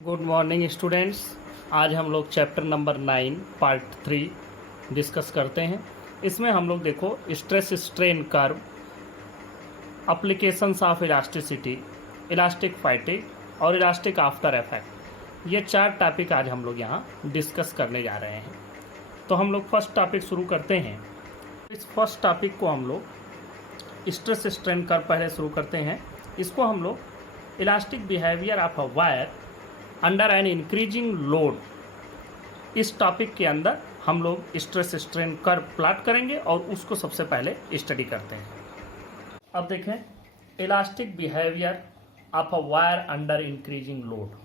Good morning students. आज हम लोग चैप्टर नंबर 9 पार्ट 3 डिस्कस करते हैं। इसमें हम लोग देखो stress strain curve, applications of elasticity, elastic fighting और इलास्टिक आफ्टर इफेक्ट, ये 4 टॉपिक आज हम लोग यहाँ डिस्कस करने जा रहे हैं। तो हम लोग फर्स्ट टॉपिक शुरू करते हैं। इस फर्स्ट टॉपिक को हम लोग स्ट्रेस स्ट्रेन कर्व पहले शुरू करते हैं। इसको हम लोग elastic behaviour of a wire under an increasing load, इस टॉपिक के अंदर हम लोग स्ट्रेस स्ट्रेन कर्व प्लॉट करेंगे और उसको सबसे पहले स्टडी करते हैं। अब देखें elastic behaviour of a wire under increasing load.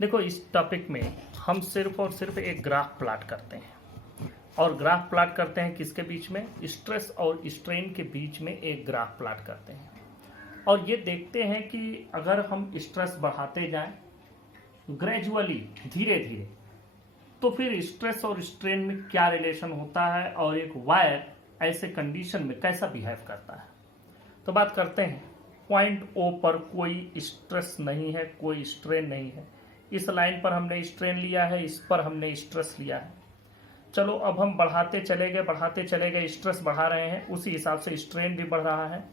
देखो इस टॉपिक में हम सिर्फ और सिर्फ एक ग्राफ प्लॉट करते हैं और ग्राफ प्लॉट करते हैं किसके बीच में? स्ट्रेस और स्ट्रेन के बीच में एक ग्राफ प्लॉट करते हैं और ये देखते हैं कि अगर हम स्ट्रेस बढ़ाते जाएं ग्रेजुअली, धीरे धीरे, तो फिर स्ट्रेस और स्ट्रेन में क्या रिलेशन होता है और एक वायर ऐसे कंडीशन में कैसा बिहेव करता है। तो बात करते हैं। पॉइंट ओ पर कोई स्ट्रेस नहीं है, कोई स्ट्रेन नहीं है। इस लाइन पर हमने स्ट्रेन लिया है, इस पर हमने स्ट्रेस लिया है। चलो अब हम बढ़ाते चले गए, स्ट्रेस बढ़ा रहे हैं, उसी हिसाब से स्ट्रेन भी बढ़ रहा है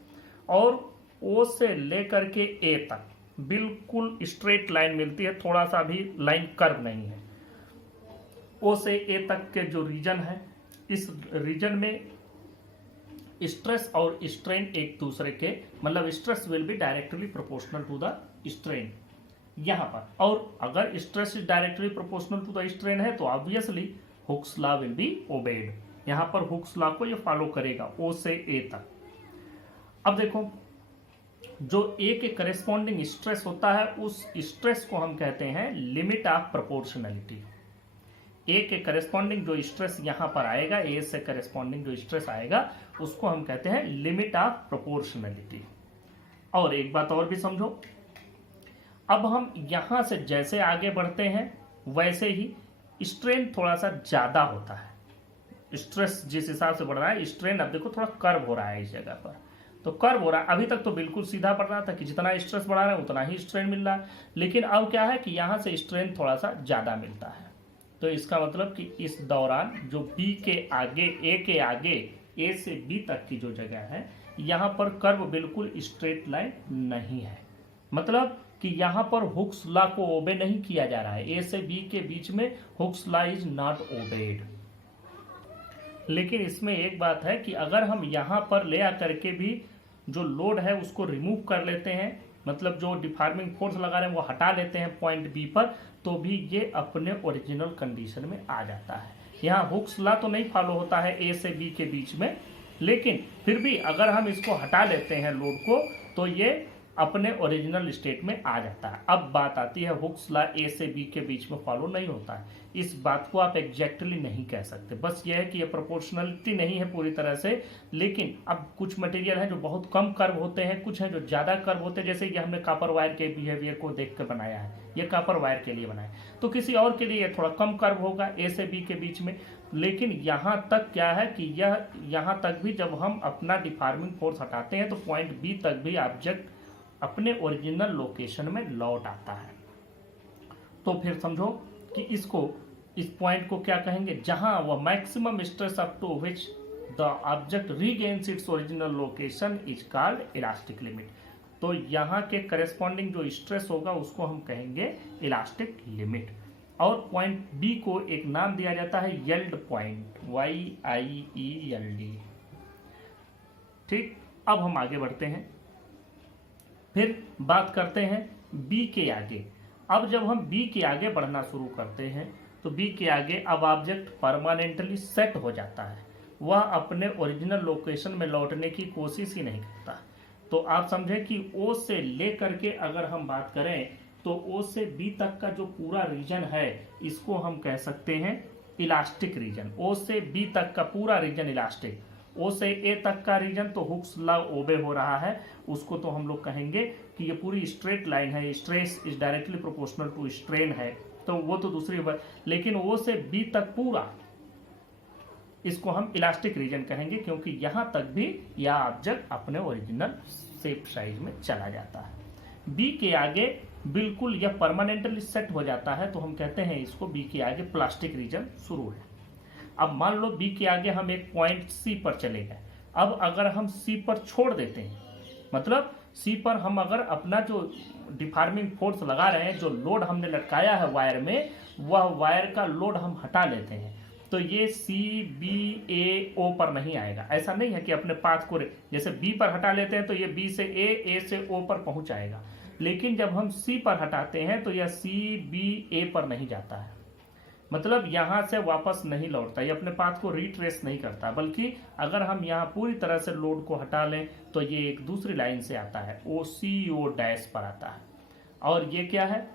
और ओ से लेकर के ए तक बिल्कुल स्ट्रेट लाइन मिलती है, थोड़ा सा भी लाइन कर्व नहीं है। ओ से ए तक के जो रीजन है, इस रीजन में स्ट्रेस और स्ट्रेन एक दूसरे के, मतलब stress will be directly proportional to the strain यहां पर। और अगर stress is directly proportional to the strain है तो obviously Hooke's law will be obeyed. यहां पर हुक्स लॉ को ये फॉलो करेगा ओ से ए तक। अब देखो जो ए के करेस्पॉन्डिंग स्ट्रेस होता है उस स्ट्रेस को हम कहते हैं लिमिट ऑफ प्रोपोर्शनलिटी। ए के करेस्पॉन्डिंग जो स्ट्रेस यहां पर आएगा, ए से करेस्पॉन्डिंग जो स्ट्रेस आएगा उसको हम कहते हैं लिमिट ऑफ प्रोपोर्शनलिटी। और एक बात और भी समझो, अब हम यहां से जैसे आगे बढ़ते हैं वैसे ही स्ट्रेन थोड़ा सा ज्यादा होता है। स्ट्रेस जिस हिसाब से बढ़ रहा है, स्ट्रेन अब देखो थोड़ा कर्व हो रहा है इस जगह पर, तो कर्व हो रहा है। अभी तक तो बिल्कुल सीधा पड़ रहा था कि जितना स्ट्रेस बढ़ा रहे हैं उतना ही स्ट्रेन मिल रहा है, लेकिन अब क्या है कि यहां से स्ट्रेन थोड़ा सा ज्यादा मिलता है। तो इसका मतलब कि इस दौरान जो बी के आगे, ए के आगे, ए से बी तक की जो जगह है यहां पर कर्व बिल्कुल स्ट्रेट लाइन नहीं है। मतलब कि यहां पर हुक्स लॉ को ओबे नहीं किया जा रहा है। ए से बी के बीच में Hooke's law is not obeyed. लेकिन इसमें एक बात है कि अगर हम यहां पर ले आकर के भी जो लोड है उसको रिमूव कर लेते हैं, मतलब जो डिफॉर्मिंग फोर्स लगा रहे हैं वो हटा लेते हैं पॉइंट बी पर, तो भी ये अपने ओरिजिनल कंडीशन में आ जाता है। यहाँ हुक्स लॉ तो नहीं फॉलो होता है ए से बी के बीच में, लेकिन फिर भी अगर हम इसको हटा लेते हैं लोड को तो ये अपने ओरिजिनल स्टेट में आ जाता है। अब बात आती है हुक्स लॉ ए से बी के बीच में फॉलो नहीं होता है। इस बात को आप एग्जैक्टली नहीं कह सकते, बस ये है कि ये प्रोपोर्शनलिटी नहीं है पूरी तरह से। लेकिन अब कुछ मटेरियल है जो बहुत कम कर्व होते हैं, कुछ है जो ज़्यादा कर्व होते हैं, जैसे कि हमने कॉपर वायर के बिहेवियर को देख कर बनाया है, ये कॉपर वायर के लिए बनाया है। तो किसी और के लिए ये थोड़ा कम कर्व होगा ए से बी के बीच में। लेकिन यहाँ तक क्या है कि यह यहाँ तक भी जब हम अपना डिफॉर्मिंग फोर्स हटाते हैं तो पॉइंट बी तक भी ऑब्जेक्ट अपने ओरिजिनल लोकेशन में लौट आता है। तो फिर समझो कि इस पॉइंट को क्या कहेंगे? जहां वह maximum stress up to which the object regains its original location is called elastic limit. तो यहाँ के करेस्पॉन्डिंग जो स्ट्रेस होगा उसको हम कहेंगे इलास्टिक लिमिट। और पॉइंट बी को एक नाम दिया जाता है यील्ड पॉइंट, YIELD। ठीक, अब हम आगे बढ़ते हैं, फिर बात करते हैं बी के आगे। अब जब हम बी के आगे बढ़ना शुरू करते हैं तो बी के आगे अब ऑब्जेक्ट परमानेंटली सेट हो जाता है, वह अपने ओरिजिनल लोकेशन में लौटने की कोशिश ही नहीं करता। तो आप समझे कि ओ से ले करके अगर हम बात करें तो ओ से बी तक का जो पूरा रीजन है इसको हम कह सकते हैं इलास्टिक रीजन। ओ से बी तक का पूरा रीजन इलास्टिक, ओ से ए तक का रीजन तो हुक्स लॉ ओबे हो रहा है, उसको तो हम लोग कहेंगे कि ये पूरी स्ट्रेट लाइन है, stress is directly proportional to strain है, तो वो तो दूसरी बात। लेकिन ओ से बी तक पूरा इसको हम इलास्टिक रीजन कहेंगे क्योंकि यहां तक भी यह ऑब्जेक्ट अपने ओरिजिनल शेप साइज में चला जाता है। बी के आगे बिल्कुल यह परमानेंटली सेट हो जाता है तो हम कहते हैं इसको बी के आगे प्लास्टिक रीजन शुरू है। अब मान लो बी के आगे हम एक पॉइंट सी पर चले गए। अब अगर हम सी पर छोड़ देते हैं, मतलब सी पर हम अगर अपना जो डिफार्मिंग फोर्स लगा रहे हैं, जो लोड हमने लटकाया है वायर में, वह वायर का लोड हम हटा लेते हैं, तो ये सी बी ए ओ पर नहीं आएगा। ऐसा नहीं है कि अपने पाथ को जैसे बी पर हटा लेते हैं तो ये बी से ए से ओ पर पहुंच आएगा, लेकिन जब हम सी पर हटाते हैं तो यह सी बी ए पर नहीं जाता है, मतलब यहां से वापस नहीं लौटता, ये अपने पाथ को रिट्रेस नहीं करता, बल्कि अगर हम यहाँ पूरी तरह से लोड को हटा लें तो ये एक दूसरी लाइन से आता है, ओ सी ओ डैश पर आता है। और ये क्या है,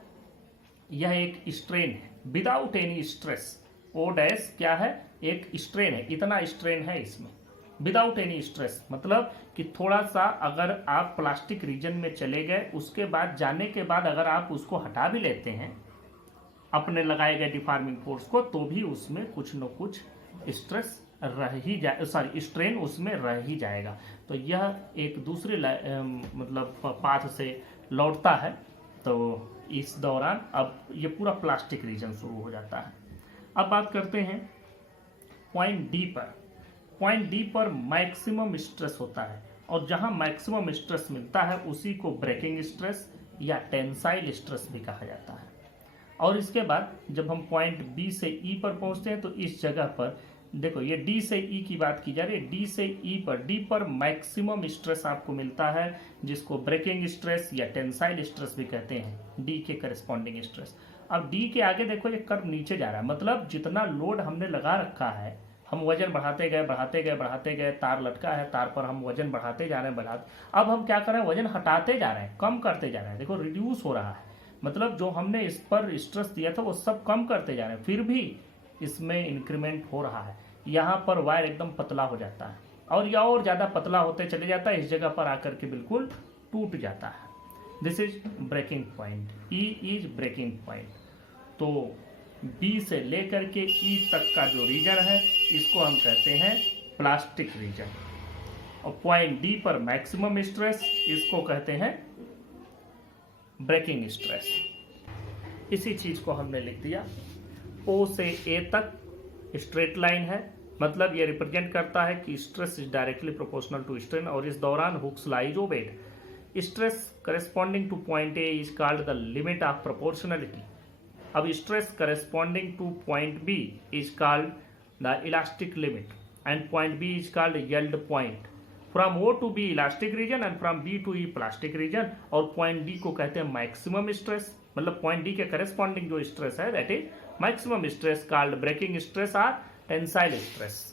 यह एक स्ट्रेन है without any stress. O dash क्या है, एक स्ट्रेन है, इतना स्ट्रेन है इसमें विदाउट एनी स्ट्रेस, मतलब कि थोड़ा सा अगर आप प्लास्टिक रीजन में चले गए, उसके बाद जाने के बाद अगर आप उसको हटा भी लेते हैं अपने लगाए गए डिफार्मिंग फोर्स को, तो भी उसमें कुछ न कुछ स्ट्रेस रह ही जाए, सॉरी स्ट्रेन उसमें रह ही जाएगा। तो यह एक दूसरे मतलब पाथ से लौटता है, तो इस दौरान अब ये पूरा प्लास्टिक रीजन शुरू हो जाता है। अब बात करते हैं पॉइंट डी पर। पॉइंट डी पर मैक्सिमम स्ट्रेस होता है, और जहां मैक्सिमम स्ट्रेस मिलता है उसी को ब्रेकिंग स्ट्रेस या टेंसाइल स्ट्रेस भी कहा जाता है। और इसके बाद जब हम पॉइंट बी से ई पर पहुंचते हैं तो इस जगह पर देखो, ये डी से ई की बात की जा रही है, डी से ई पर, डी पर मैक्सिमम स्ट्रेस आपको मिलता है, जिसको ब्रेकिंग स्ट्रेस या टेंसाइल स्ट्रेस भी कहते हैं, डी के करस्पॉन्डिंग स्ट्रेस। अब डी के आगे देखो ये कर्व नीचे जा रहा है, मतलब जितना लोड हमने लगा रखा है, हम वजन बढ़ाते गए, तार लटका है, तार पर हम वजन बढ़ाते जा रहे हैं, अब हम क्या कर रहे हैं, वजन हटाते जा रहे हैं, कम करते जा रहे हैं, देखो रिड्यूस हो रहा है, मतलब जो हमने इस पर स्ट्रेस दिया था वो सब कम करते जा रहे हैं, फिर भी इसमें इंक्रीमेंट हो रहा है। यहाँ पर वायर एकदम पतला हो जाता है, और यह और ज़्यादा पतला होते चले जाता है, इस जगह पर आकर के बिल्कुल टूट जाता है। This is breaking point, E is breaking point. तो बी से लेकर के ई तक का जो रीजन है इसको हम कहते हैं प्लास्टिक रीजन, और पॉइंट डी पर मैक्सिमम स्ट्रेस इसको कहते हैं ब्रेकिंग स्ट्रेस। इसी चीज को हमने लिख दिया। ओ से ए तक स्ट्रेट लाइन है, मतलब ये रिप्रेजेंट करता है कि stress is directly proportional to strain, और इस दौरान Hooke's law is obeyed. Stress corresponding to point A is called the limit of proportionality. अब stress corresponding to point B is called the elastic limit, and point B is called yield point. From O to B elastic region and from B to E plastic region. और point D को कहते हैं maximum stress, मतलब point D के corresponding जो stress है that is maximum stress called breaking stress और tensile stress.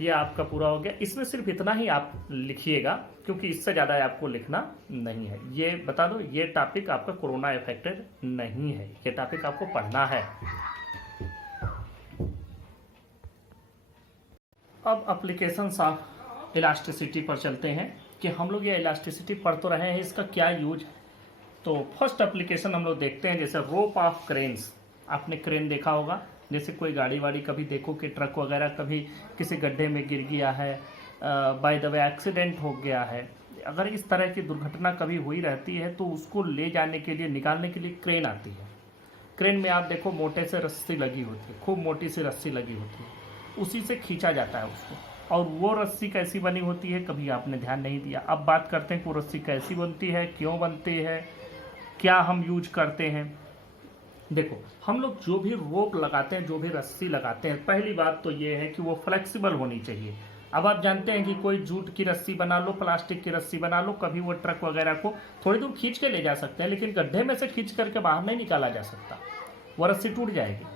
ये आपका पूरा हो गया। इसमें सिर्फ इतना ही आप लिखिएगा, क्योंकि इससे ज़्यादा आपको लिखना नहीं है। ये बता दो, ये टॉपिक आपका कोरोना इफेक्टेड नहीं है, ये टॉपिक आपको पढ़ना है। अब एप्लीकेशंस ऑफ इलास्टिसिटी पर चलते हैं कि हम लोग ये इलास्टिसिटी पढ़ तो रहे हैं, इसका क्या यूज है। तो फर्स्ट एप्लीकेशन हम लोग देखते हैं, जैसे रोप ऑफ क्रेन्स। आपने क्रेन देखा होगा, जैसे कोई गाड़ी वाड़ी कभी देखो कि ट्रक वगैरह कभी किसी गड्ढे में गिर गया है, बाय द वे एक्सीडेंट हो गया है, अगर इस तरह की दुर्घटना कभी हुई रहती है तो उसको ले जाने के लिए, निकालने के लिए क्रेन आती है। क्रेन में आप देखो मोटे से रस्सी लगी होती है, खूब मोटी सी रस्सी लगी होती है, उसी से खींचा जाता है उसको। और वो रस्सी कैसी बनी होती है कभी आपने ध्यान नहीं दिया। अब बात करते हैं कि वो रस्सी कैसी बनती है, क्यों बनती है, क्या हम यूज करते हैं। देखो, हम लोग जो भी रोप लगाते हैं, जो भी रस्सी लगाते हैं, पहली बात तो ये है कि वो फ्लेक्सिबल होनी चाहिए। अब आप जानते हैं कि कोई जूट की रस्सी बना लो, प्लास्टिक की रस्सी बना लो, कभी वो ट्रक वगैरह को थोड़ी दूर खींच के ले जा सकते हैं, लेकिन गड्ढे में से खींच करके बाहर नहीं निकाला जा सकता, वो रस्सी टूट जाएगी।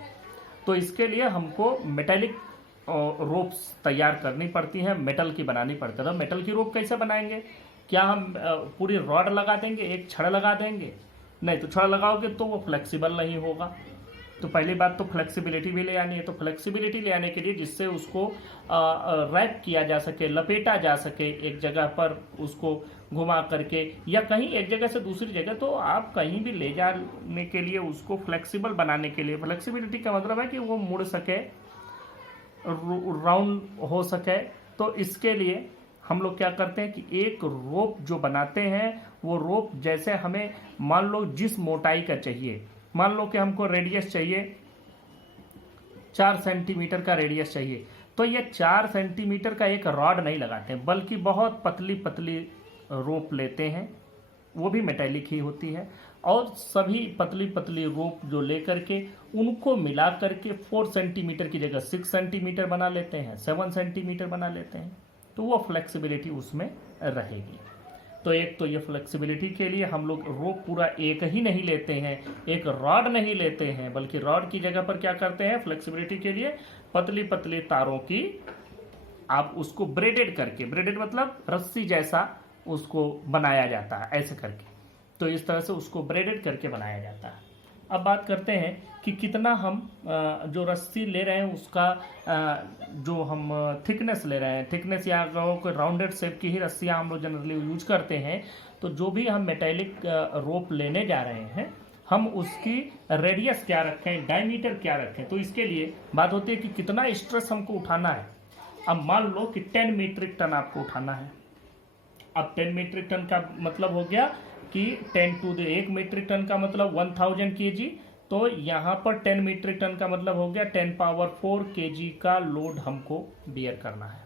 तो इसके लिए हमको मेटेलिक रोप्स तैयार करनी पड़ती हैं, मेटल की बनानी पड़ती है। तो मेटल की रोप कैसे बनाएंगे? क्या हम पूरी रॉड लगा देंगे, एक छड़ लगा देंगे? नहीं, तो छड़ लगाओगे तो वो फ्लेक्सिबल नहीं होगा। तो पहली बात तो फ्लेक्सिबिलिटी भी ले आनी है। तो फ्लेक्सिबिलिटी ले आने के लिए जिससे उसको रैप किया जा सके, लपेटा जा सके एक जगह पर, उसको घुमा करके या कहीं एक जगह से दूसरी जगह, तो आप कहीं भी ले जाने के लिए उसको फ्लेक्सिबल बनाने के लिए, फ्लेक्सिबिलिटी का मतलब है कि वो मुड़ सके, राउंड हो सके। तो इसके लिए हम लोग क्या करते हैं कि एक रोप जो बनाते हैं, वो रोप जैसे हमें मान लो जिस मोटाई का चाहिए, मान लो कि हमको रेडियस चाहिए 4 सेंटीमीटर का रेडियस चाहिए, तो ये 4 सेंटीमीटर का एक रॉड नहीं लगाते हैं, बल्कि बहुत पतली पतली रोप लेते हैं, वो भी मेटेलिक ही होती है, और सभी पतली पतली रोप जो लेकर के उनको मिला करके 4 सेंटीमीटर की जगह 6 सेंटीमीटर बना लेते हैं, 7 सेंटीमीटर बना लेते हैं, तो वो फ्लेक्सिबिलिटी उसमें रहेगी। तो एक तो ये फ्लेक्सिबिलिटी के लिए हम लोग रोप पूरा एक ही नहीं लेते हैं, एक रॉड नहीं लेते हैं, बल्कि रॉड की जगह पर क्या करते हैं, फ्लेक्सिबिलिटी के लिए पतली पतली तारों की आप उसको ब्रेडेड करके, ब्रेडेड मतलब रस्सी जैसा उसको बनाया जाता है ऐसे करके, तो इस तरह से उसको ब्रेडेड करके बनाया जाता है। अब बात करते हैं कि कितना हम जो रस्सी ले रहे हैं उसका जो हम थिकनेस ले रहे हैं, थिकनेस या कोई राउंडेड शेप की ही रस्सियाँ हम लोग जनरली यूज करते हैं। तो जो भी हम मेटेलिक रोप लेने जा रहे हैं, हम उसकी रेडियस क्या रखें, डायमीटर क्या रखें, तो इसके लिए बात होती है कि कितना स्ट्रेस हमको उठाना है। अब मान लो कि 10 मीट्रिक टन आपको उठाना है। अब 10 मीट्रिक टन का मतलब हो गया कि 1 मीट्रिक टन का मतलब 1000 kg, तो यहाँ पर 10 मीट्रिक टन का मतलब हो गया 10 पावर 4 kg का लोड हमको बियर करना है।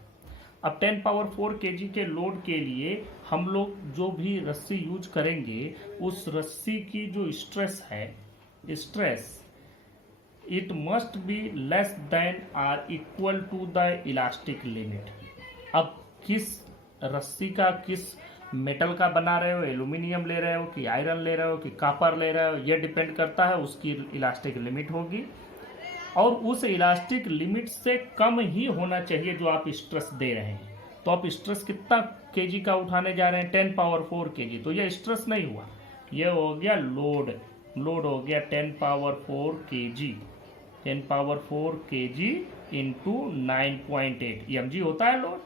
अब 10 पावर 4 kg के लोड के लिए हम लोग जो भी रस्सी यूज करेंगे, उस रस्सी की जो स्ट्रेस है, stress it must be less than or equal to the elastic limit. अब किस रस्सी का, किस मेटल का बना रहे हो, एल्यूमिनियम ले रहे हो कि आयरन ले रहे हो कि कॉपर ले रहे हो, ये डिपेंड करता है, उसकी इलास्टिक लिमिट होगी, और उस इलास्टिक लिमिट से कम ही होना चाहिए जो आप स्ट्रेस दे रहे हैं। तो आप स्ट्रेस कितना केजी का उठाने जा रहे हैं, 10 पावर 4 kg, तो ये स्ट्रेस नहीं हुआ, ये हो गया लोड। लोड हो गया 10 power 4 kg, 10 power 4 kg into 9.8 EMG होता है लोड।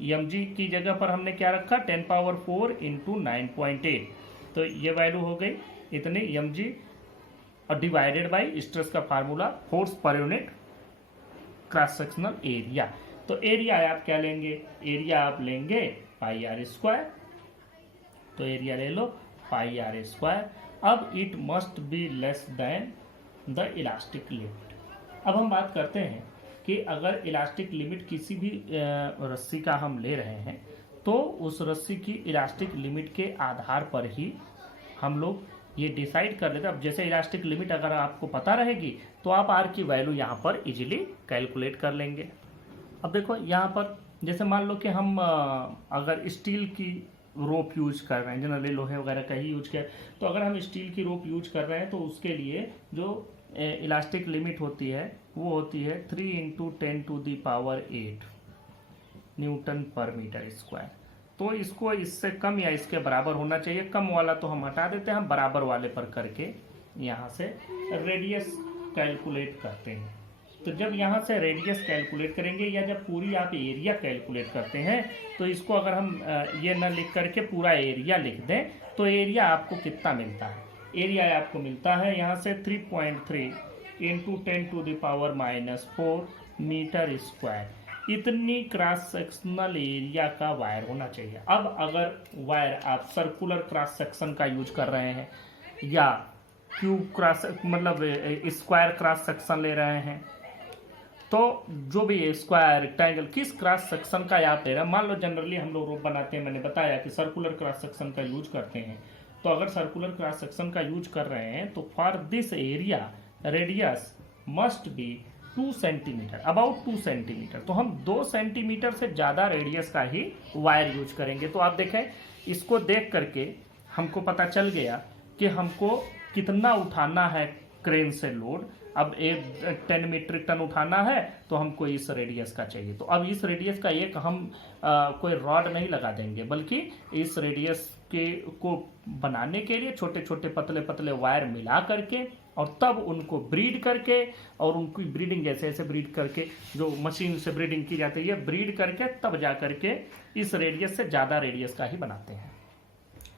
EMG की जगह पर हमने क्या रखा, 10 पावर 4 इंटू 9.8, तो ये वैल्यू हो गई इतनी EMG, और डिवाइडेड बाई स्ट्रेस का formula force per unit cross sectional area. तो एरिया आप क्या लेंगे, एरिया आप लेंगे पाई आर स्क्वायर, तो एरिया ले लो पाई आर स्क्वायर। अब it must be less then the elastic limit. अब हम बात करते हैं कि अगर इलास्टिक लिमिट किसी भी रस्सी का हम ले रहे हैं, तो उस रस्सी की इलास्टिक लिमिट के आधार पर ही हम लोग ये डिसाइड कर लेते हैं। अब जैसे इलास्टिक लिमिट अगर आपको पता रहेगी, तो आप आर की वैल्यू यहाँ पर इजीली कैलकुलेट कर लेंगे। अब देखो यहाँ पर जैसे मान लो कि हम अगर स्टील की रोप यूज कर रहे हैं, जनरली लोहे वगैरह का ही यूज किया, तो अगर हम स्टील की रोप यूज कर रहे हैं, तो उसके लिए जो इलास्टिक लिमिट होती है वो होती है 3 × 10⁸ न्यूटन पर मीटर स्क्वायर। तो इसको इससे कम या इसके बराबर होना चाहिए, कम वाला तो हम हटा देते हैं, हम बराबर वाले पर करके यहाँ से रेडियस कैलकुलेट करते हैं। तो जब यहाँ से रेडियस कैलकुलेट करेंगे, या जब पूरी आप एरिया कैलकुलेट करते हैं, तो इसको अगर हम ये न लिख करके पूरा एरिया लिख दें, तो एरिया आपको कितना मिलता है, एरिया आपको मिलता है यहाँ से 3.3 × 10⁻⁻⁴ मीटर स्क्वायर। इतनी क्रॉस सेक्शनल एरिया का वायर होना चाहिए। अब अगर वायर आप सर्कुलर क्रॉस सेक्शन का यूज कर रहे हैं, या क्यूब क्रॉस मतलब स्क्वायर क्रॉस सेक्शन ले रहे हैं, तो जो भी स्क्वायर, रेक्टेंगल, किस क्रॉस सेक्शन का आप ले रहे हैं, मान लो जनरली हम लोग रोप बनाते हैं, मैंने बताया कि सर्कुलर क्रॉस सेक्शन का यूज करते हैं, तो अगर सर्कुलर क्रॉस सेक्शन का यूज कर रहे हैं, तो for this area radius must be 2 centimetre, about 2 centimetre. तो हम 2 सेंटीमीटर से ज़्यादा रेडियस का ही वायर यूज करेंगे। तो आप देखें, इसको देख करके हमको पता चल गया कि हमको कितना उठाना है क्रेन से लोड। अब 10 मीट्रिक टन उठाना है, तो हमको इस रेडियस का चाहिए। तो अब इस रेडियस का एक हम कोई रॉड नहीं लगा देंगे, बल्कि इस रेडियस को बनाने के लिए छोटे छोटे पतले पतले वायर मिला करके, और तब उनको ब्रीड करके, और उनकी ब्रीडिंग जैसे ऐसे ब्रीड करके, जो मशीन से ब्रीडिंग की जाती है, ब्रीड करके तब जा करके इस रेडियस से ज़्यादा रेडियस का ही बनाते हैं।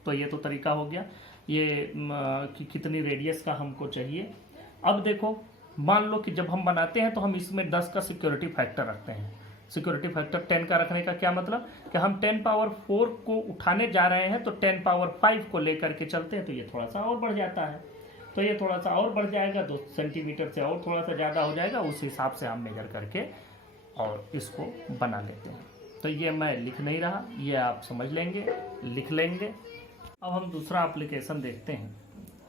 तो ये तो तरीका हो गया ये कि कितनी रेडियस का हमको चाहिए। अब देखो, मान लो कि जब हम बनाते हैं तो हम इसमें 10 का सिक्योरिटी फैक्टर रखते हैं। सिक्योरिटी फैक्टर 10 का रखने का क्या मतलब कि हम 10 पावर 4 को उठाने जा रहे हैं तो 10 पावर 5 को लेकर के चलते हैं तो ये थोड़ा सा और बढ़ जाता है, तो ये थोड़ा सा और बढ़ जाएगा, 2 सेंटीमीटर से और थोड़ा सा ज़्यादा हो जाएगा, उस हिसाब से हम मेजर करके और इसको बना लेते हैं। तो ये मैं लिख नहीं रहा, ये आप समझ लेंगे, लिख लेंगे। अब हम दूसरा एप्लीकेशन देखते हैं।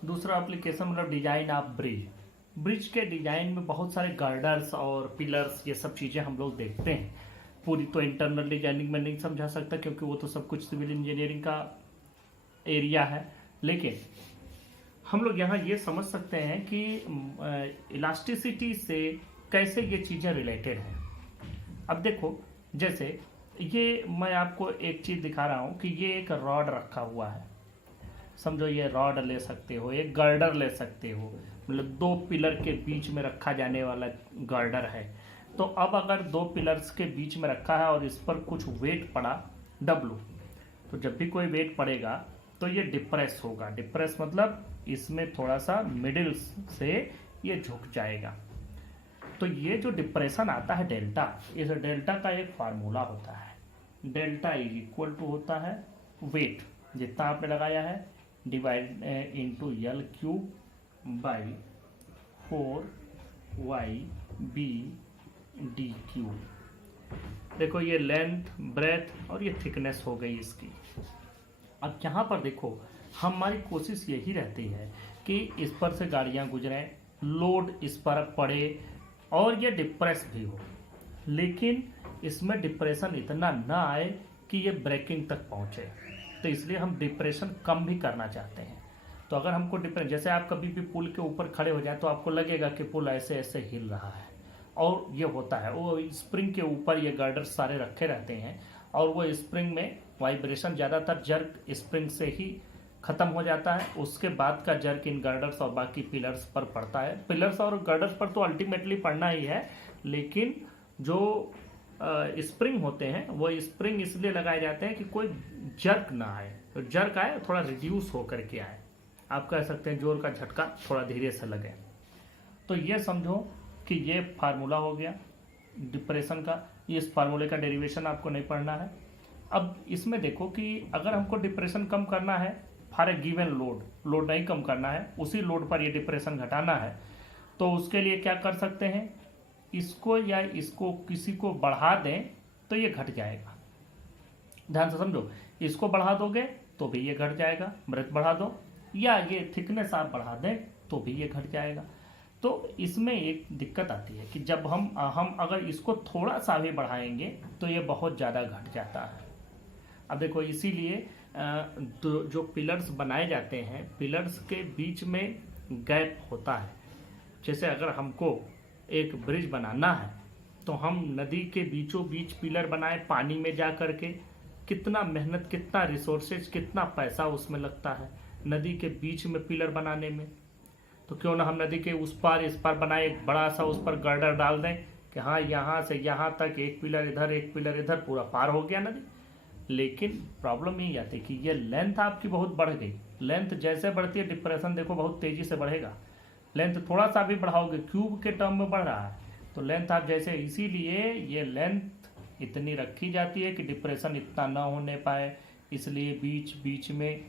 दूसरा एप्लीकेशन मतलब डिजाइन ऑफ ब्रिज। ब्रिज के डिजाइन में बहुत सारे गार्डर्स और पिलर्स, ये सब चीज़ें हम लोग देखते हैं। पूरी तो इंटरनल डिजाइनिंग में नहीं समझा सकता क्योंकि वो तो सब कुछ सिविल इंजीनियरिंग का एरिया है, लेकिन हम लोग यहाँ ये समझ सकते हैं कि इलास्टिसिटी से कैसे ये चीज़ें रिलेटेड हैं। अब देखो, जैसे ये मैं आपको एक चीज़ दिखा रहा हूँ कि ये एक रॉड रखा हुआ है, समझो ये रॉड ले सकते हो, एक गर्डर ले सकते हो, मतलब 2 पिलर के बीच में रखा जाने वाला गर्डर है। तो अब अगर 2 पिलर्स के बीच में रखा है और इस पर कुछ वेट पड़ा W, तो जब भी कोई वेट पड़ेगा तो ये डिप्रेस होगा। डिप्रेस मतलब इसमें थोड़ा सा मिडिल से ये झुक जाएगा। तो ये जो डिप्रेशन आता है डेल्टा, इस डेल्टा का एक फार्मूला होता है। डेल्टा इज इक्वल टू होता है वेट जितना आपने लगाया है divide into L cube by 4YB D cube. देखो ये लेंथ, ब्रेथ और ये थिकनेस हो गई इसकी। अब यहाँ पर देखो, हमारी कोशिश यही रहती है कि इस पर से गाड़ियाँ गुजरें, लोड इस पर पड़े और ये डिप्रेस भी हो, लेकिन इसमें डिप्रेशन इतना ना आए कि ये ब्रेकिंग तक पहुँचे। तो इसलिए हम डिप्रेशन कम भी करना चाहते हैं। तो अगर हमको डिप्रेशन, जैसे आप कभी भी पुल के ऊपर खड़े हो जाए तो आपको लगेगा कि पुल ऐसे ऐसे हिल रहा है, और ये होता है, वो स्प्रिंग के ऊपर ये गर्डर्स सारे रखे रहते हैं और वो स्प्रिंग में वाइब्रेशन ज़्यादातर जर्क स्प्रिंग से ही ख़त्म हो जाता है, उसके बाद का जर्क इन गर्डर्स और बाकी पिलर्स पर पड़ता है। पिलर्स और गर्डर्स पर तो अल्टीमेटली पड़ना ही है, लेकिन जो स्प्रिंग होते हैं वो स्प्रिंग इसलिए लगाए जाते हैं कि कोई जर्क ना आए, तो जर्क आए थोड़ा रिड्यूस हो करके आए, आप कह सकते हैं जोर का झटका थोड़ा धीरे से लगे। तो ये समझो कि ये फार्मूला हो गया डिप्रेशन का। इस फार्मूले का डेरिवेशन आपको नहीं पढ़ना है। अब इसमें देखो कि अगर हमको डिप्रेशन कम करना है फॉर ए गिवन लोड नहीं कम करना है, उसी लोड पर ये डिप्रेशन घटाना है, तो उसके लिए क्या कर सकते हैं, इसको या इसको किसी को बढ़ा दें तो ये घट जाएगा। ध्यान से समझो, इसको बढ़ा दोगे तो भी ये घट जाएगा, ब्रेथ बढ़ा दो, या ये थिकनेस आप बढ़ा दें तो भी ये घट जाएगा। तो इसमें एक दिक्कत आती है कि जब हम अगर इसको थोड़ा सा भी बढ़ाएंगे तो ये बहुत ज़्यादा घट जाता है। अब देखो, इसीलिए जो पिलर्स बनाए जाते हैं, पिलर्स के बीच में गैप होता है। जैसे अगर हमको एक ब्रिज बनाना है तो हम नदी के बीचों बीच पिलर बनाए, पानी में जा कर के, कितना मेहनत, कितना रिसोर्सेज, कितना पैसा उसमें लगता है नदी के बीच में पिलर बनाने में। तो क्यों ना हम नदी के उस पार इस पार बनाए, एक बड़ा सा उस पर गर्डर डाल दें कि हाँ यहाँ से यहाँ तक एक पिलर इधर एक पिलर इधर, पूरा पार हो गया नदी। लेकिन प्रॉब्लम यही आती है कि ये लेंथ आपकी बहुत बढ़ गई। लेंथ जैसे बढ़ती है डिप्रेशन देखो बहुत तेज़ी से बढ़ेगा। लेंथ थोड़ा सा भी बढ़ाओगे, क्यूब के टर्म में बढ़ रहा है, तो लेंथ आप जैसे, इसीलिए ये लेंथ इतनी रखी जाती है कि डिप्रेशन इतना ना होने पाए। इसलिए बीच बीच में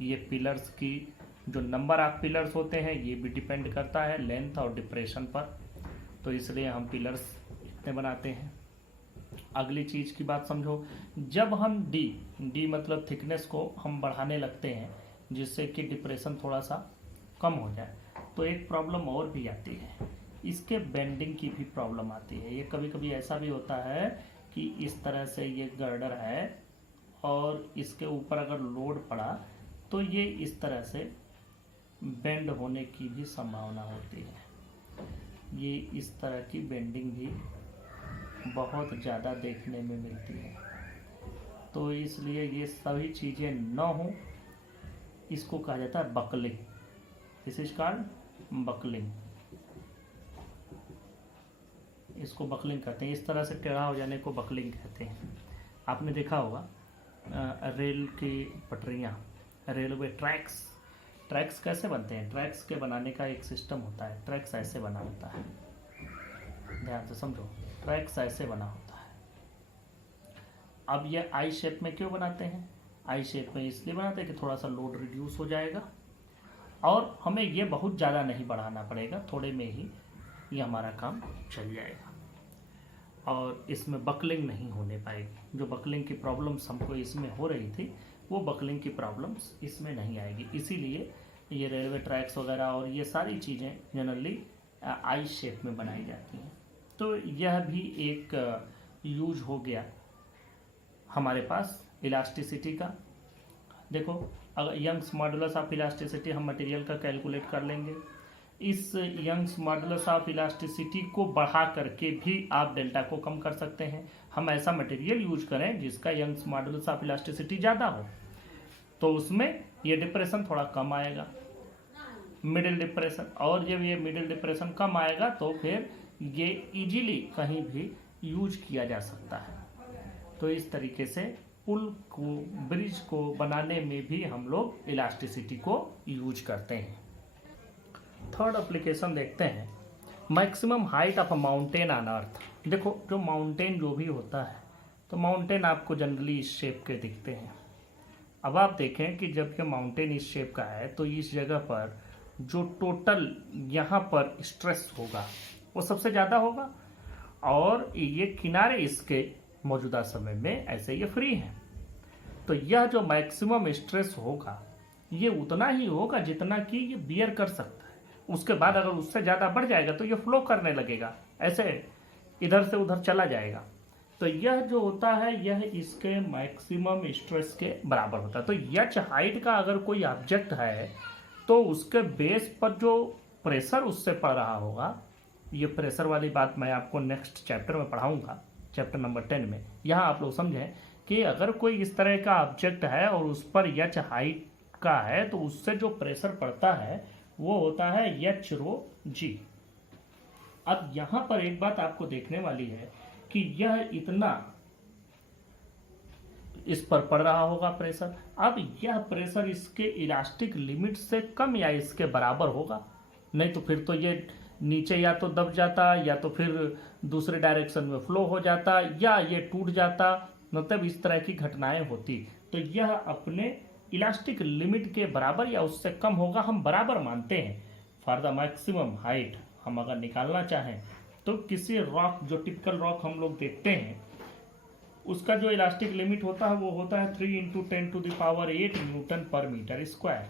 ये पिलर्स की जो नंबर ऑफ पिलर्स होते हैं ये भी डिपेंड करता है लेंथ और डिप्रेशन पर। तो इसलिए हम पिलर्स इतने बनाते हैं। अगली चीज़ की बात समझो, जब हम डी मतलब थिकनेस को हम बढ़ाने लगते हैं जिससे कि डिप्रेशन थोड़ा सा कम हो जाए, तो एक प्रॉब्लम और भी आती है, इसके बेंडिंग की भी प्रॉब्लम आती है। ये कभी कभी ऐसा भी होता है कि इस तरह से ये गर्डर है और इसके ऊपर अगर लोड पड़ा तो ये इस तरह से बेंड होने की भी संभावना होती है। ये इस तरह की बेंडिंग भी बहुत ज़्यादा देखने में मिलती है। तो इसलिए ये सभी चीज़ें न हो, इसको कहा जाता है buckling. This is called buckling. इसको बकलिंग कहते हैं। इस तरह से टेढ़ा हो जाने को बकलिंग कहते हैं। आपने देखा होगा रेल की पटरियाँ, रेलवे ट्रैक्स कैसे बनते हैं। ट्रैक्स के बनाने का एक सिस्टम होता है। ट्रैक्स ऐसे बना होता है, ध्यान से समझो, ट्रैक्स ऐसे बना होता है। अब ये आई शेप में क्यों बनाते हैं? आई शेप में इसलिए बनाते हैं कि थोड़ा सा लोड रिड्यूस हो जाएगा और हमें ये बहुत ज़्यादा नहीं बढ़ाना पड़ेगा, थोड़े में ही ये हमारा काम चल जाएगा और इसमें बकलिंग नहीं होने पाएगी। जो बकलिंग की प्रॉब्लम्स हमको इसमें हो रही थी वो बकलिंग की प्रॉब्लम्स इसमें नहीं आएगी। इसीलिए ये रेलवे ट्रैक्स वगैरह और ये सारी चीज़ें जनरली आई शेप में बनाई जाती हैं। तो यह भी एक यूज हो गया हमारे पास इलास्टिसिटी का। देखो, अगर यंग्स मॉडुलस ऑफ इलास्टिसिटी हम मटेरियल का कैलकुलेट कर लेंगे। इस यंग्स मॉडुलस ऑफ इलास्टिसिटी को बढ़ा करके भी आप डेल्टा को कम कर सकते हैं। हम ऐसा मटेरियल यूज करें जिसका यंग्स मॉडुलस ऑफ इलास्टिसिटी ज़्यादा हो, तो उसमें ये डिप्रेशन थोड़ा कम आएगा, मिडिल डिप्रेशन। और जब ये मिडिल डिप्रेशन कम आएगा तो फिर ये इजीली कहीं भी यूज किया जा सकता है। तो इस तरीके से पुल को, ब्रिज को बनाने में भी हम लोग इलास्टिसिटी को यूज करते हैं। थर्ड एप्लीकेशन देखते हैं, maximum height of a mountain on earth. देखो, जो माउंटेन जो भी होता है, तो माउंटेन आपको जनरली इस शेप के दिखते हैं। अब आप देखें कि जब ये माउंटेन इस शेप का है तो इस जगह पर जो टोटल यहाँ पर स्ट्रेस होगा वो सबसे ज़्यादा होगा और ये किनारे इसके मौजूदा समय में ऐसे ये फ्री हैं। तो यह जो मैक्सिमम स्ट्रेस होगा ये उतना ही होगा जितना कि ये बियर कर सकता है। उसके बाद अगर उससे ज़्यादा बढ़ जाएगा तो ये फ्लो करने लगेगा, ऐसे इधर से उधर चला जाएगा। तो यह जो होता है यह इसके मैक्सिमम स्ट्रेस के बराबर होता है। तो एच हाइट का अगर कोई ऑब्जेक्ट है तो उसके बेस पर जो प्रेशर उससे पड़ रहा होगा, ये प्रेशर वाली बात मैं आपको नेक्स्ट चैप्टर में पढ़ाऊंगा, चैप्टर नंबर 10 में। यहाँ आप लोग समझें कि अगर कोई इस तरह का ऑब्जेक्ट है और उस पर एच हाइट का है तो उससे जो प्रेशर पड़ता है वो होता है एच रो जी। अब यहाँ पर एक बात आपको देखने वाली है कि यह इतना इस पर पड़ रहा होगा प्रेशर। अब यह प्रेशर इसके इलास्टिक लिमिट से कम या इसके बराबर होगा, नहीं तो फिर तो ये नीचे या तो दब जाता या तो फिर दूसरे डायरेक्शन में फ्लो हो जाता या ये टूट जाता, मतलब इस तरह की घटनाएं होती। तो यह अपने इलास्टिक लिमिट के बराबर या उससे कम होगा, हम बराबर मानते हैं। फॉर द मैक्सिमम हाइट हम अगर निकालना चाहें तो किसी रॉक, जो टिपिकल रॉक हम लोग देखते हैं, उसका जो इलास्टिक लिमिट होता है वो होता है 3 × 10⁸ न्यूटन पर मीटर स्क्वायर।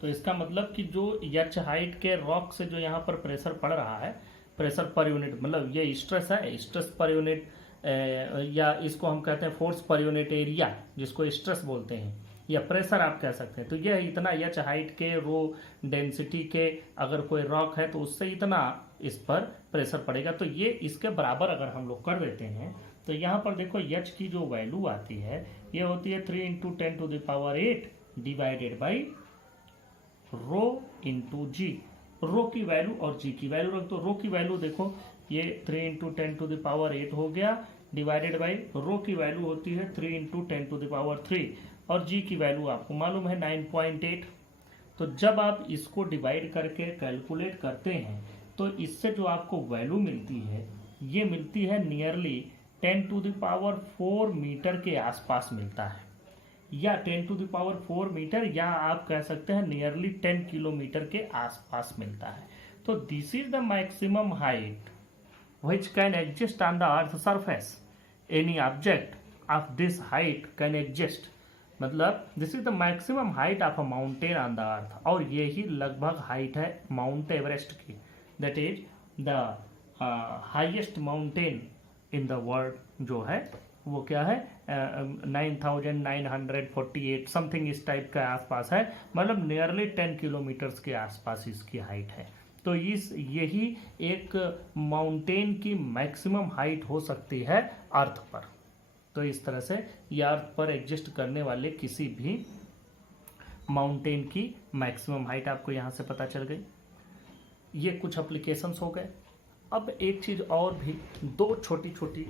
तो इसका मतलब कि जो एच हाइट के रॉक से जो यहाँ पर प्रेशर पड़ रहा है, प्रेशर पर यूनिट, मतलब ये स्ट्रेस है, स्ट्रेस पर यूनिट, या इसको हम कहते हैं फोर्स पर यूनिट एरिया, जिसको स्ट्रेस बोलते हैं, या प्रेशर आप कह सकते हैं। तो यह इतना एच हाइट के रो डेंसिटी के अगर कोई रॉक है तो उससे इतना इस पर प्रेशर पड़ेगा। तो ये इसके बराबर अगर हम लोग कर देते हैं तो यहाँ पर देखो एच की जो वैल्यू आती है ये होती है 3 × 10⁸ डिवाइडेड बाई रो इंटू जी। रो की वैल्यू और जी की वैल्यू रख दो। रो की वैल्यू देखो ये 3 × 10⁸ हो गया, डिवाइडेड बाई रो की वैल्यू होती है 3 × 10⁻³ और जी की वैल्यू आपको मालूम है 9.8। तो जब आप इसको डिवाइड करके कैलकुलेट करते हैं तो इससे जो आपको वैल्यू मिलती है ये मिलती है नियरली 10⁴ मीटर के आसपास मिलता है, या 10⁴ मीटर, या आप कह सकते हैं नियरली 10 किलोमीटर के आसपास मिलता है। तो this is the maximum height which can exist on the earth surface. Any object of this height can exist, मतलब this is the maximum height of a mountain on the earth. और ये ही लगभग height है mount Everest की, that is the highest mountain in the world. जो है वो क्या है 9,948 समथिंग इस टाइप का आसपास है, मतलब नियरली 10 किलोमीटर्स के आसपास इसकी हाइट है। तो यही एक माउंटेन की मैक्सिमम हाइट हो सकती है अर्थ पर। तो इस तरह से ये अर्थ पर एग्जिस्ट करने वाले किसी भी माउंटेन की मैक्सिमम हाइट आपको यहाँ से पता चल गई। ये कुछ एप्लीकेशंस हो गए। अब एक चीज़ और भी, दो छोटी छोटी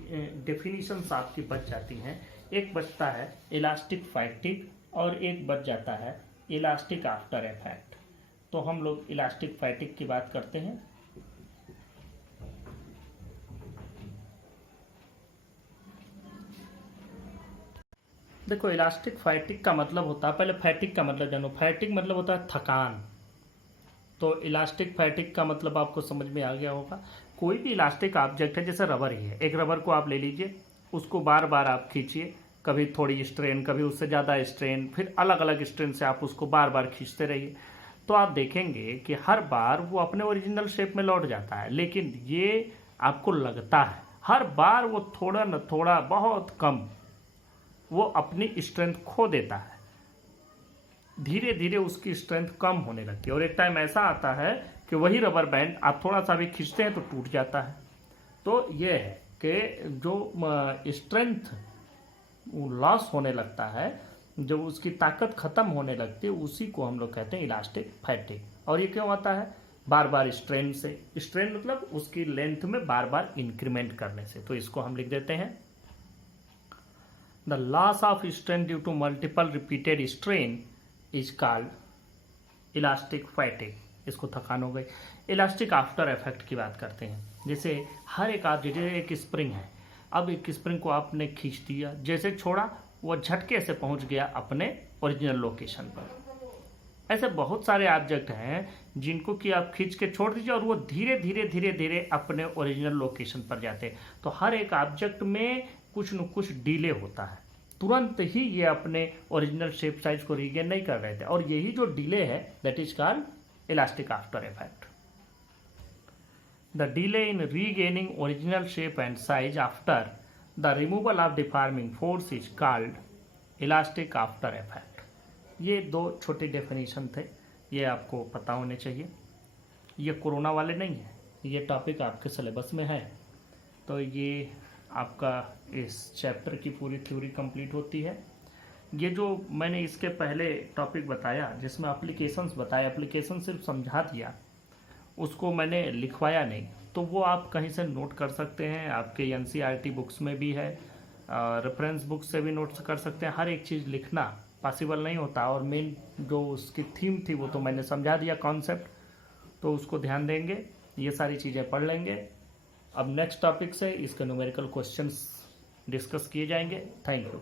डेफिनेशंस आपकी बच जाती हैं। एक बचता है इलास्टिक फैटिग और एक बच जाता है इलास्टिक आफ्टर इफेक्ट। तो हम लोग इलास्टिक फैटिग की बात करते हैं। देखो इलास्टिक फैटिग का मतलब होता है, पहले फैटिग का मतलब जानो। फैटिग मतलब होता है थकान। तो इलास्टिक फैटिग का मतलब आपको समझ में आ गया होगा। कोई भी इलास्टिक ऑब्जेक्ट है, जैसे रबर ही है, एक रबर को आप ले लीजिए, उसको बार बार आप खींचिए, कभी थोड़ी स्ट्रेन, कभी उससे ज़्यादा स्ट्रेन, फिर अलग अलग स्ट्रेन से आप उसको बार बार खींचते रहिए, तो आप देखेंगे कि हर बार वो अपने ओरिजिनल शेप में लौट जाता है। लेकिन ये आपको लगता है हर बार वो थोड़ा न थोड़ा, बहुत कम, वो अपनी स्ट्रेंथ खो देता है, धीरे धीरे उसकी स्ट्रेंथ कम होने लगती है, और एक टाइम ऐसा आता है कि वही रबर बैंड आप थोड़ा सा भी खींचते हैं तो टूट जाता है। तो ये है कि जो स्ट्रेंथ लॉस होने लगता है, जब उसकी ताकत खत्म होने लगती है, उसी को हम लोग कहते हैं इलास्टिक फैटिग। और ये क्यों आता है? बार बार स्ट्रेन से। स्ट्रेन मतलब उसकी लेंथ में बार बार इंक्रीमेंट करने से। तो इसको हम लिख देते हैं, the loss of strain due to multiple repeated strain is called elastic fatigue. इसको थकान हो गई। इलास्टिक आफ्टर इफेक्ट की बात करते हैं। जैसे हर एक जैसे एक स्प्रिंग है, अब एक स्प्रिंग को आपने खींच दिया, जैसे छोड़ा वो झटके से पहुंच गया अपने ओरिजिनल लोकेशन पर। ऐसे बहुत सारे ऑब्जेक्ट हैं जिनको कि आप खींच के छोड़ दीजिए और वो धीरे धीरे धीरे धीरे अपने ओरिजिनल लोकेशन पर जाते हैं। तो हर एक ऑब्जेक्ट में कुछ न कुछ डिले होता है, तुरंत ही ये अपने ओरिजिनल शेप साइज को रीगेन नहीं कर रहे थे, और यही जो डिले है that is called elastic after effect. The delay in regaining original shape and size after the removal of deforming force is called elastic after effect. ये दो छोटे डेफिनेशन थे, ये आपको पता होने चाहिए। ये कोरोना वाले नहीं है, ये टॉपिक आपके सिलेबस में है। तो ये आपका इस चैप्टर की पूरी थ्योरी कंप्लीट होती है। ये जो मैंने इसके पहले टॉपिक बताया जिसमें एप्लीकेशंस बताए, एप्लीकेशन सिर्फ समझा दिया, उसको मैंने लिखवाया नहीं, तो वो आप कहीं से नोट कर सकते हैं। आपके एनसीईआरटी बुक्स में भी है, रेफरेंस बुक्स से भी नोट्स कर सकते हैं। हर एक चीज़ लिखना पॉसिबल नहीं होता, और मेन जो उसकी थीम थी वो तो मैंने समझा दिया कॉन्सेप्ट, तो उसको ध्यान देंगे, ये सारी चीज़ें पढ़ लेंगे। अब नेक्स्ट टॉपिक से इसके न्यूमेरिकल क्वेश्चंस डिस्कस किए जाएंगे। Thank you.